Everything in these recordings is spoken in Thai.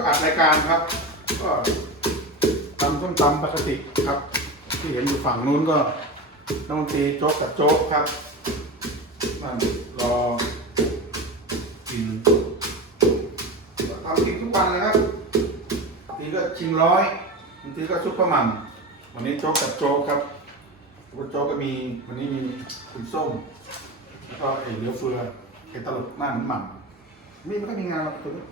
ก็อัดรายการครับ ก็ตำส้มตำปกติครับ ที่เห็นอยู่ฝั่งนู้นก็น้องตีโจ๊กกับโจ๊กครับนั่นรอกินทำกินทุกวันเลยครับบางทีก็ชิงร้อยบางทีก็ซุปเปอร์มันวันนี้โจ๊กกับโจ๊กครับโจ๊กก็มีวันนี้มีคุณส้มแล้วก็ไอ้เหลือเฟือไอ้ตลกหน้าเหมือนหม่ำนี่มันก็มีงานเราตัวนี้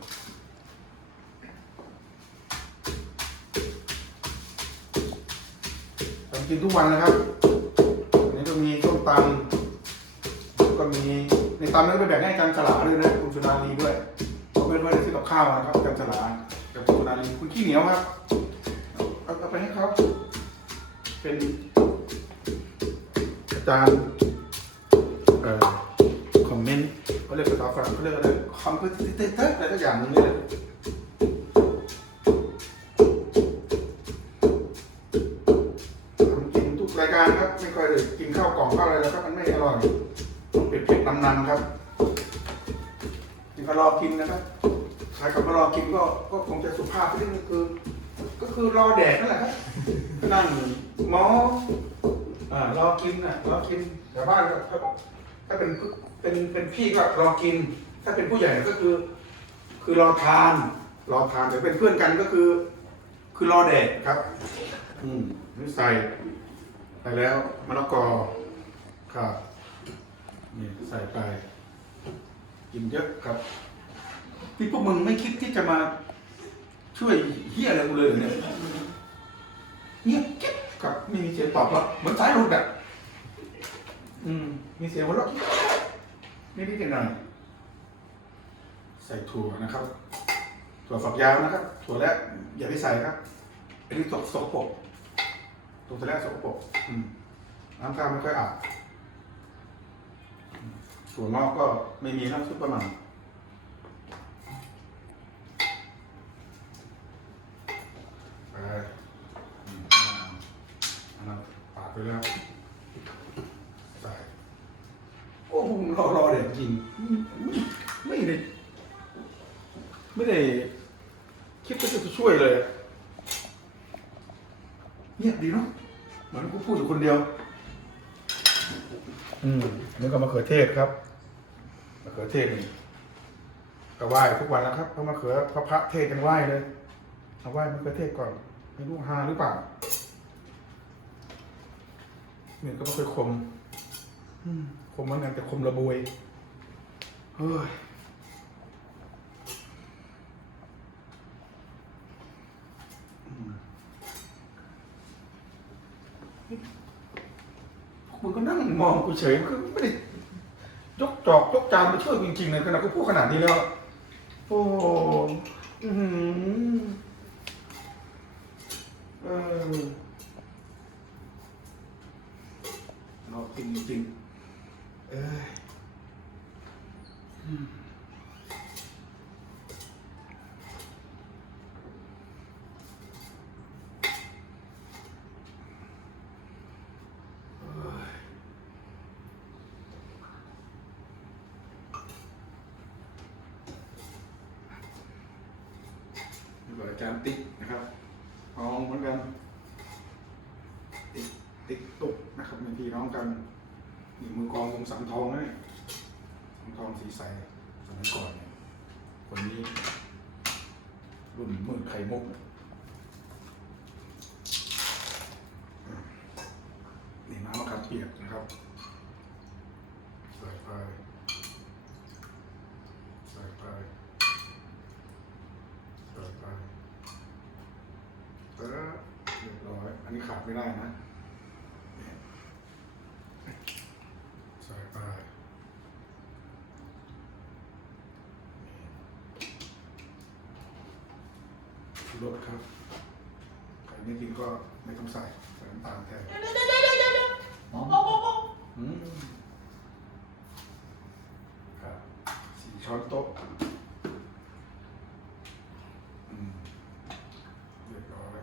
กินทุกวันนะครับอันนี้ก็มีส้มตำก็มีในตำนั้นก็ไปแบ่งให้กันฉลาด้วยนะคุณสุนารีด้วยเขาไม่ได้ซื้อกับข้าวนะครับกันฉลากับคุณสุนารีคุณขี้เหนียวครับเอาเอาไปให้เขาเป็นอาจารย์เอ่อคอมเมนต์เขาเรียกภาษาฝรั่งเขาเรียกอะไรคอมเพลตเตอร์อะไรสักอย่างนึงนี่แหละ เผ็ดๆนำๆครับนี่ก็รอกินนะครับใครกับมารอกินก็ก็คงจะสุภาพนิดนึงคือ ก็คือรอแดดนั่นแหละครับนั่งหมออ่ารอกินน่ะรอกินชาวบ้านก็ถ้าถ้าเป็นเป็นเป็นพี่ก็รอกิน ถ้าเป็นผู้ใหญ่ก็คือ คือรอทาน รอทานแต่เป็นเพื่อนกันก็คือ คือรอแดดครับ อืมนี่ใส่ไปแล้วมะละกอครับ นี่ใส่ไป กินเยอะครับที่พวกมึงไม่คิดที่จะมาช่วยเฮียอะไรกูเลยเนี่ยเงียบกิ๊บครับไม่มีเสียงตอบรับเหมือนสายหลุดอะอืม มีเสียงหัวเราะนิดนิดหน่อยๆใส่ถั่วนะครับ ถั่วฝักยาวนะครับ ถั่วแล้วอย่าไปใส่ครับอันนี้สกสกปรกตัวแรกสกปรกอืมน้ำตาไม่ค่อยอาบ ถั่วงอกก็ไม่มีน้ำซุปเปอร์มันไปอืมอันนั้นปาดไปแล้วใส่โอ้โหรอรอเด็กจริงไม่ได้ไม่ได้คิดว่าจะช่วยเลยเงียบดีเนาะเหมือนกูพูดอยู่คนเดียว อืมนี่ก็มะเขือเทศครับมะเขือเทศนี่ก็ไหว้ทุกวันแล้วครับเพราะมะเขือพระพระเทศยังไหว้เลยเอาไหว้มะเขือเทศก่อนไม่รู้ฮาหรือเปล่าเนี่ยก็ไม่เคยคมอืมคมเหมือนกันแต่คมระบวยเฮ้ยมึงก็นั่งมองกูเฉยคือไม่ได้ จอกยกจานไปช่วยจริงๆเลยขนาดกูพูดขนาดนี้แล้ว โอ้อือหือเออรอกินจริงๆเอ้ยอืม รอาจารย์ติ๊กนะครับน้องเหมือนกัน ติ๊กติ๊กตุกนะครับเป็นพี่น้องกันนี่มือกองวงสังทองนะเนี่ยสังทองสีใสสมัยก่อนเนี่ยคนนี้รุ่นมืดไข่มุกนี่น้ำมะขามเปียกนะครับ ใส่ไปใส่ไปใส่ไป เออเรียบร้อย อันนี้ขาดไม่ได้นะเนี่ยใส่ไปชูรสครับใครไม่กินก็ไม่ต้องใส่ใส่น้ำตาลแทนอืมครับสี่ช้อนโต๊ะอืมเรียบร้อย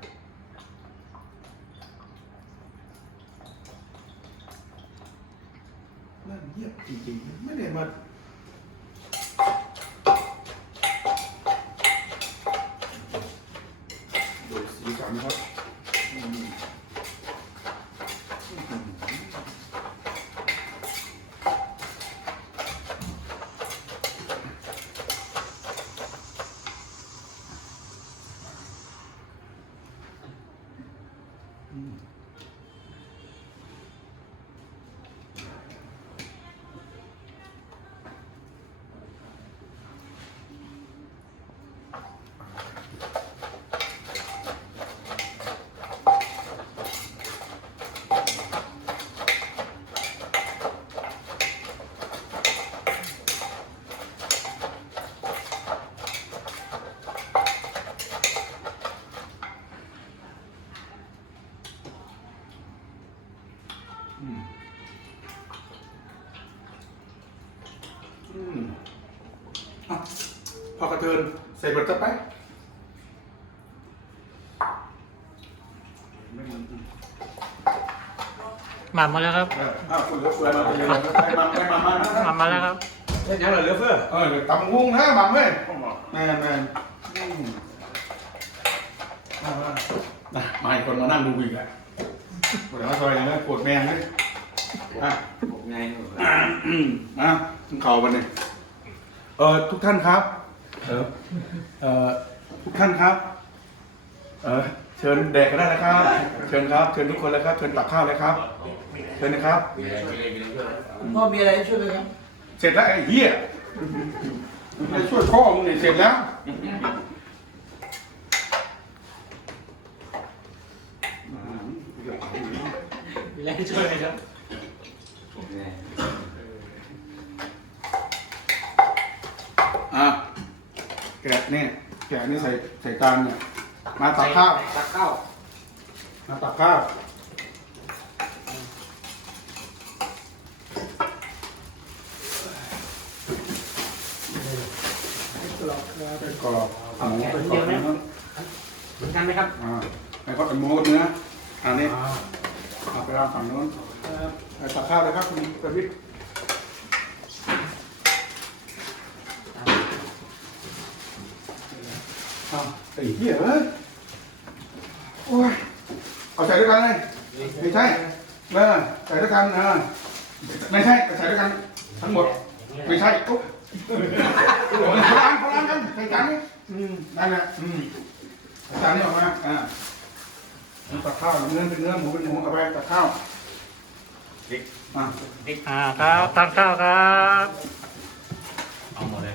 นั่นเงียบ จริงๆ ไม่ได้มา นะครับอืมอืมอืมอะ พอกระเทินใส่เบิดจะไปไม่มันหมามาแล้วครับเอออ้าวคุณเหลือเฟือมาเลยไปมาไปมามานะหมามาแล้วครับเล่นยังเหรอเรือเฟือเออเดี๋ยวตำงุ้งนะบังเว้ยแม่นแม่นอืมมามานะมาอีกคนมานั่งดูอีกแล้วปวดหัวซอยอย่างนี้ปวดแมงเลยอะบอกไงหนู อะอืมอะถึงเข่าบันเนี่ยเออทุกท่านครับ เออเออทุกท่านครับ เออเชิญแดกกันได้นะครับ เชิญครับ เชิญทุกคนเลยครับ เชิญตักข้าวเลยครับ เชิญนะครับมีอะไรมีอะไรมีอะไรเพื่อพ่อมีอะไรให้ช่วยไหมครับเสร็จแล้วไอ้เหี้ยไม่ช่วยพ่อมึงเนี่ยเสร็จแล้ว มีอะไรให้ช่วยไหมครับ บอกไง อะ แกะเนี่ยแกะนี่ใส่ใส่จานเนี่ย มาตักข้าว ตักข้าว มาตักข้าวไปกรอบหมูไปกรอบเนื้อเหมือนกันไหมครับอ่าไปกรอบหมูกับเนื้ออันนี้เอาไปวางฝั่งโน้นไปตักข้าวเลยครับคุณประวิทย์ อ้าวไอ้เหี้ยเอ้ยโอ้ยเอาใส่ด้วยกันเลยไม่ใช่เออใส่ด้วยกันเออไม่ใช่ใส่ด้วยกันทั้งหมด ไม่ใช่ปุ๊บเขาล้างเขาล้างกันใส่จานนี้อืมนั่นแหละอืมใส่จานนี้ออกมาอ่าตักข้าวเนื้อเป็นเนื้อหมูเป็นหมูเอาไปตักข้าวอะอ่าครับทานข้าวครับ เอาหมดเลย